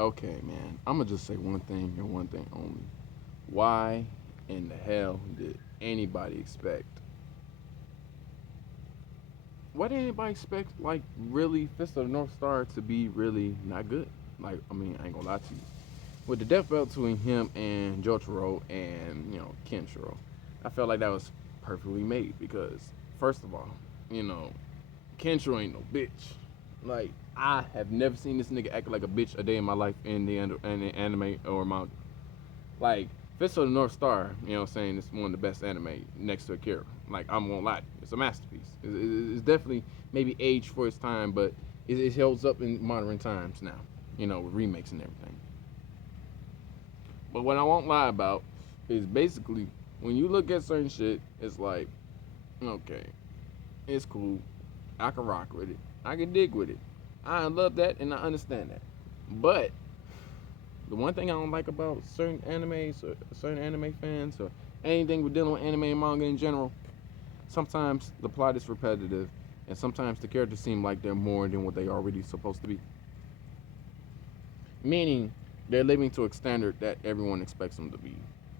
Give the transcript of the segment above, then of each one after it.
Okay, man. I'm gonna just say one thing and one thing only. Why in the hell did anybody expect? Why did anybody expect like really Fist of the North Star to be really not good? Like, I mean, I ain't gonna lie to you. With the death belt between him and Jotaro and Kenshiro, I felt like that was perfectly made because first of all, you know, Kenshiro ain't no bitch. Like, I have never seen this nigga act like a bitch a day in my life in the anime or manga. Like, Fist of the North Star, you know what I'm saying, it's one of the best anime next to Akira. Like, I'm gonna lie, it's a masterpiece. It's definitely maybe aged for its time, but it holds up in modern times now, with remakes and everything. But what I won't lie about is basically when you look at certain shit, it's like, okay, it's cool. I can rock with it. I can dig with it. I love that and I understand that. But the one thing I don't like about certain animes or certain anime fans or anything we're dealing with anime and manga in general, sometimes the plot is repetitive and sometimes the characters seem like they're more than what they already supposed to be. Meaning they're living to a standard that everyone expects them to be.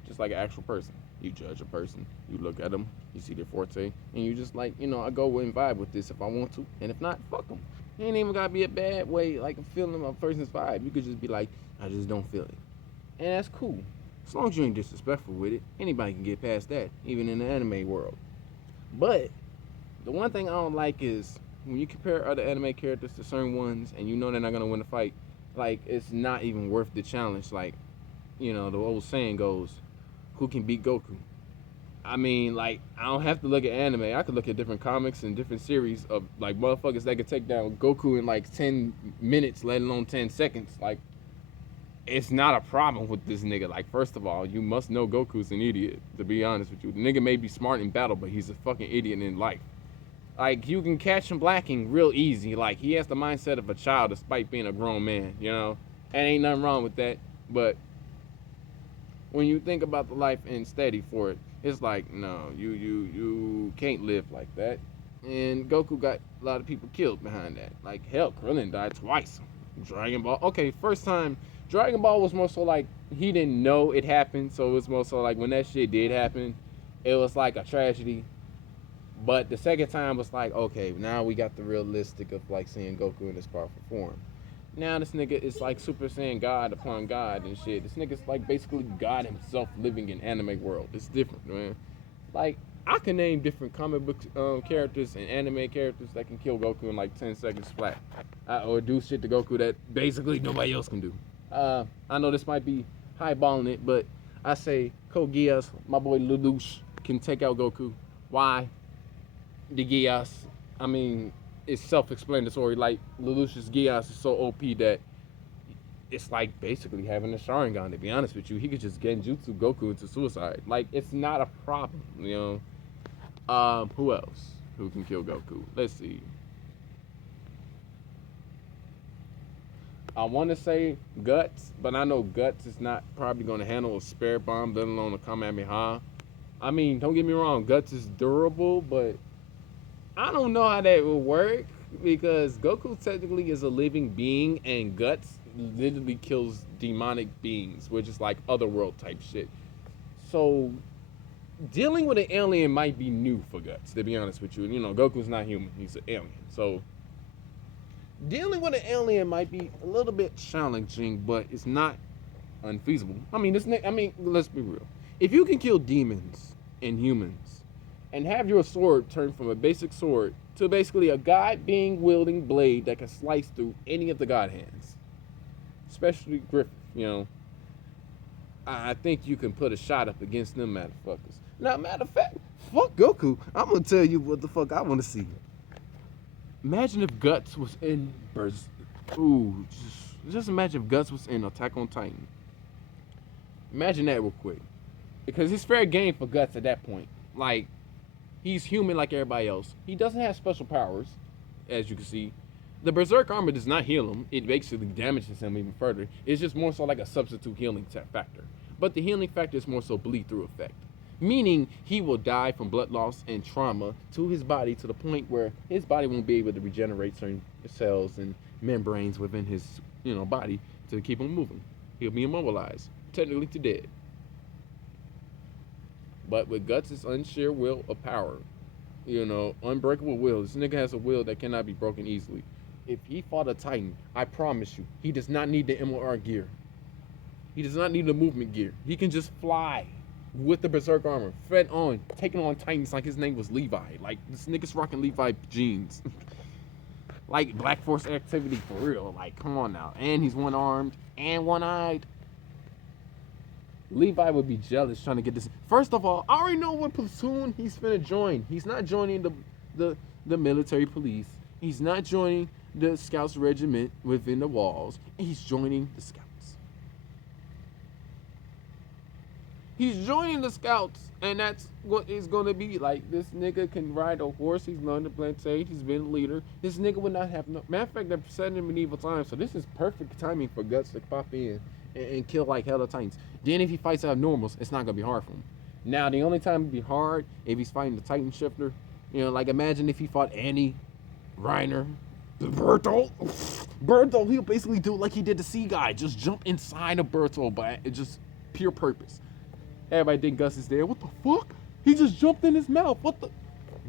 Just like an actual person. You judge a person, you look at them, you see their forte, and you just like, I go and vibe with this if I want to, and if not, fuck them. It ain't even gotta be a bad way, like a feeling of a person's vibe. You could just be like, I just don't feel it. And that's cool. As long as you ain't disrespectful with it, anybody can get past that, even in the anime world. But the one thing I don't like is when you compare other anime characters to certain ones and you know they're not gonna win the fight, like it's not even worth the challenge. Like, the old saying goes, who can beat Goku? I mean, like, I don't have to look at anime. I could look at different comics and different series of like motherfuckers that could take down Goku in like 10 minutes, let alone 10 seconds. Like, it's not a problem with this nigga. Like, first of all, you must know Goku's an idiot. To be honest with you, the nigga may be smart in battle, but he's a fucking idiot in life. Like, you can catch him blacking real easy. Like, he has the mindset of a child despite being a grown man. And ain't nothing wrong with that. But when you think about the life and steady for it, it's like, no, you can't live like that. And Goku got a lot of people killed behind that. Like, hell, Krillin died twice. Dragon Ball, okay, first time Dragon Ball was more so like he didn't know it happened, so it was more so like when that shit did happen, it was like a tragedy. But the second time was like, okay, now we got the realistic of like seeing Goku in this powerful form. Now this nigga is like Super Saiyan God upon God and shit. This nigga's like basically God himself living in anime world. It's different, man. Like, I can name different comic book characters and anime characters that can kill Goku in like 10 seconds flat. Or do shit to Goku that basically nobody else can do. I know this might be highballing it, but I say Code Geass, my boy Lelouch, can take out Goku. Why? The Geass, I mean, it's self-explanatory. Like, Lelouch's Geass is so OP that it's like basically having a Sharingan, to be honest with you. He could just Genjutsu Goku into suicide. Like, it's not a problem. Who else? Who can kill Goku? Let's see. I want to say Guts, but I know Guts is not probably going to handle a Spirit Bomb, let alone a Kamehameha. I mean, don't get me wrong, Guts is durable, but I don't know how that will work because Goku technically is a living being and Guts literally kills demonic beings, which is like otherworld type shit. So dealing with an alien might be new for Guts, to be honest with you. Goku's not human; he's an alien. So dealing with an alien might be a little bit challenging, but it's not unfeasible. I mean, let's be real. If you can kill demons and humans, and have your sword turn from a basic sword to basically a god being wielding blade that can slice through any of the god hands, especially Griffith, I think you can put a shot up against them motherfuckers. Now, matter of fact, fuck Goku. I'm gonna tell you what the fuck I want to see. Imagine if Guts was in Ooh, just imagine if Guts was in Attack on Titan. Imagine that real quick, because it's fair game for Guts at that point. Like, he's human like everybody else. He doesn't have special powers, as you can see. The Berserk armor does not heal him. It basically damages him even further. It's just more so like a substitute healing factor. But the healing factor is more so bleed through effect. Meaning he will die from blood loss and trauma to his body to the point where his body won't be able to regenerate certain cells and membranes within his body to keep him moving. He'll be immobilized, technically to dead. But with Guts' unshared will of power, unbreakable will. This nigga has a will that cannot be broken easily. If he fought a Titan, I promise you, he does not need the MOR gear. He does not need the movement gear. He can just fly with the Berserk armor, fed on, taking on Titans like his name was Levi. Like, this nigga's rocking Levi jeans. Like, Black Force activity for real. Like, come on now. And he's one-armed and one-eyed. Levi would be jealous trying to get this. First of all, I already know what platoon he's finna join. He's not joining the military police. He's not joining the Scouts regiment within the walls. He's joining the Scouts. He's joining the Scouts, and that's what it's gonna be. Like, this nigga can ride a horse. He's learned to plantate. He's been a leader. This nigga would not have no. Matter of fact, they're set in medieval times, so this is perfect timing for Guts to pop in and kill like hella Titans. Then if he fights out normals, it's not gonna be hard for him. Now the only time it'd be hard if he's fighting the Titan shifter. Like imagine if he fought Annie, Reiner, Bertolt, he'll basically do like he did the Sea Guy, just jump inside of Bertolt, but it's just pure purpose. Everybody think Gus is there. What the fuck? He just jumped in his mouth. What the?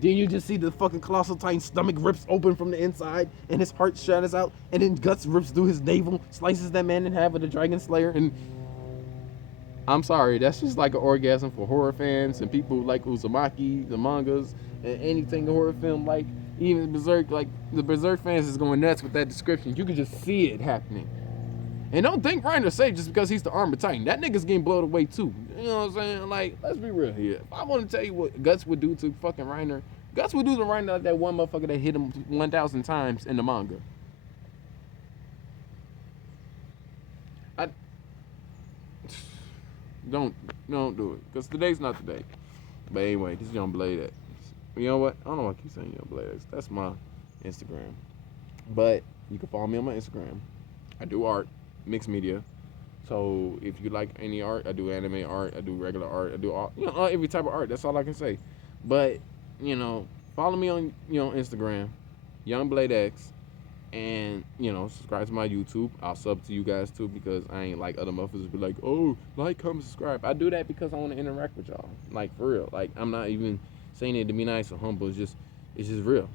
Then you just see the fucking Colossal Titan's stomach rips open from the inside, and his heart shatters out, and then Guts rips through his navel, slices that man in half with a Dragon Slayer, and I'm sorry, that's just like an orgasm for horror fans and people who like Uzumaki, the mangas, and anything horror film, like even Berserk, like the Berserk fans is going nuts with that description. You can just see it happening. And don't think Reiner's safe just because he's the armored Titan. That nigga's getting blown away too. You know what I'm saying? Like, let's be real here. If I want to tell you what Guts would do to fucking Reiner, Guts would do to Reiner like that one motherfucker that hit him 1,000 times in the manga. Don't do it, because today's not the day. But anyway, this is Young Blade X. You know what? I don't know why I keep saying Young Blade X. That's my Instagram. But you can follow me on my Instagram. I do art, mixed media. So if you like any art, I do anime art, I do regular art, I do all, every type of art. That's all I can say. But follow me on Instagram, Young Blade X, and subscribe to my YouTube. I'll sub to you guys too, because I ain't like other motherfuckers be like, oh, like, comment, subscribe. I do that because I want to interact with y'all, like, for real. Like, I'm not even saying it to be nice or humble. It's just real.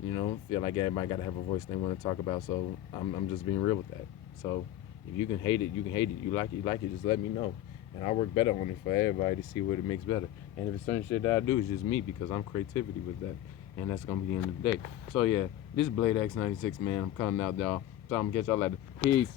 Feel like everybody gotta have a voice they want to talk about, so I'm just being real with that. So if you can hate it, you can hate it. You like it, just let me know, and I'll work better on it for everybody to see what it makes better. And if it's certain shit that I do, it's just me, because I'm creativity with that, and that's gonna be the end of the day. So yeah, this is Blade X96, man. I'm coming out, y'all. So I'm gonna catch y'all later. Peace.